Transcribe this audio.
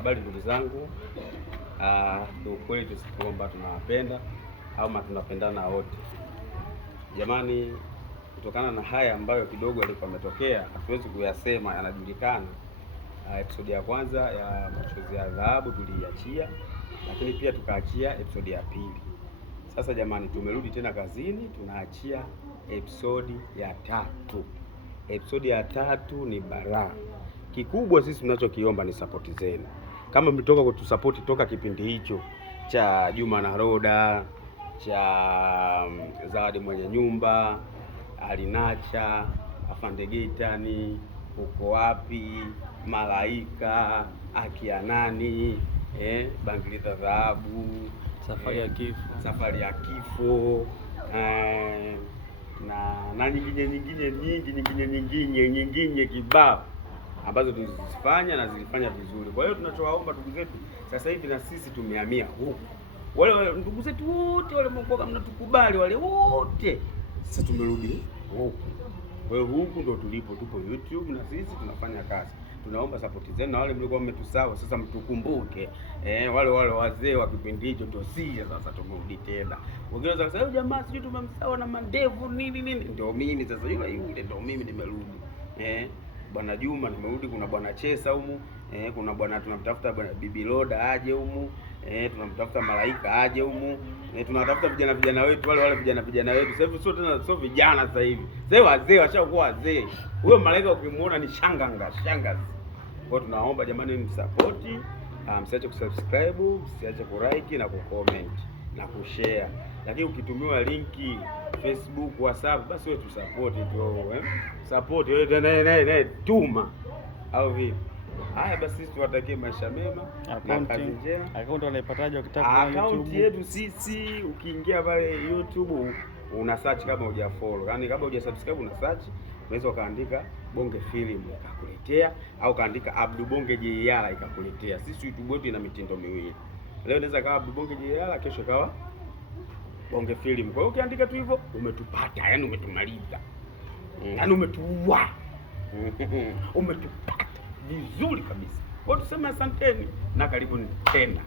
Habari ndugu zangu, kiukweli tusikwamba tunawapenda au tunapendana wote jamani. Kutokana na haya ambayo kidogo yalikuwa yametokea, hatuwezi kuyasema, yanajulikana. Episode ya kwanza ya Machozi ya Dhahabu tuliiachia, lakini pia tukaachia episode ya pili. Sasa jamani, tumerudi tena kazini, tunaachia episode ya tatu. Episode ya tatu ni balaa. Kikubwa sisi tunachokiomba ni support zenu. Kama mlitoka kutusupport toka kipindi hicho cha Juma na Roda, cha Zawadi Mwenye Nyumba, Alinacha, Afande Geitani, Uko Wapi, Malaika, Akia Nani, Bangilita Dhahabu, Safari ya Kifo, na nyingine kibao ambazo tulizifanya na zilifanya vizuri. Kwa hiyo tunachowaomba ndugu zetu, sasa hivi na sisi tumehamia huku. Wale ndugu zetu wote wale mkoa mnatukubali wale wote, sasa tumerudi huku. Kwa hiyo huku ndo tulipo, tupo YouTube na sisi tunafanya kazi. Tunaomba support zenu, na wale mlikuwa mmetusahau sasa mtukumbuke. Wale wazee wa kipindi hicho ndio sisi sasa tumerudi tena. Wengine sasa hiyo jamaa sisi tumemsahau na mandevu nini, ndio mimi sasa, yule ndio mimi nimerudi. Bwana Juma nimerudi, kuna Bwana Chesa humu, kuna bwana tunamtafuta Bwana Bibi Loda aje humu, tunamtafuta Malaika aje humu, tunatafuta vijana wetu wale vijana wetu. Sasa hivi sio tena, sio vijana sasa hivi. Sasa wazee washakuwa wazee. Huyo Malaika ukimuona ni shangazi. Kwa hiyo tunaomba jamani msupport, msiache kusubscribe, msiache kulike na kucomment na kushare. Lakini ukitumiwa linki Facebook, WhatsApp, basi wewe tusupport tu, support wewe naye tuma au vipi? Haya basi, sisi tuwatakie maisha mema na kazi njema. Account unaipataje ukitaka kwa YouTube? Account yetu sisi, ukiingia pale YouTube una search, kama hujafollow, yani kama hujasubscribe una search, unaweza ukaandika Bonge Film ikakuletea, au kaandika Abdu Bonge JR ikakuletea. Sisi YouTube yetu ina mitindo miwili. Leo inaweza kawa Abdu Bonge JR, kesho kawa Bonge Film. Kwa hiyo ukiandika tu hivyo umetupata, yani umetumaliza, yani umetuua. Umetupata vizuri kabisa. Kwa tuseme asanteni na karibuni tena.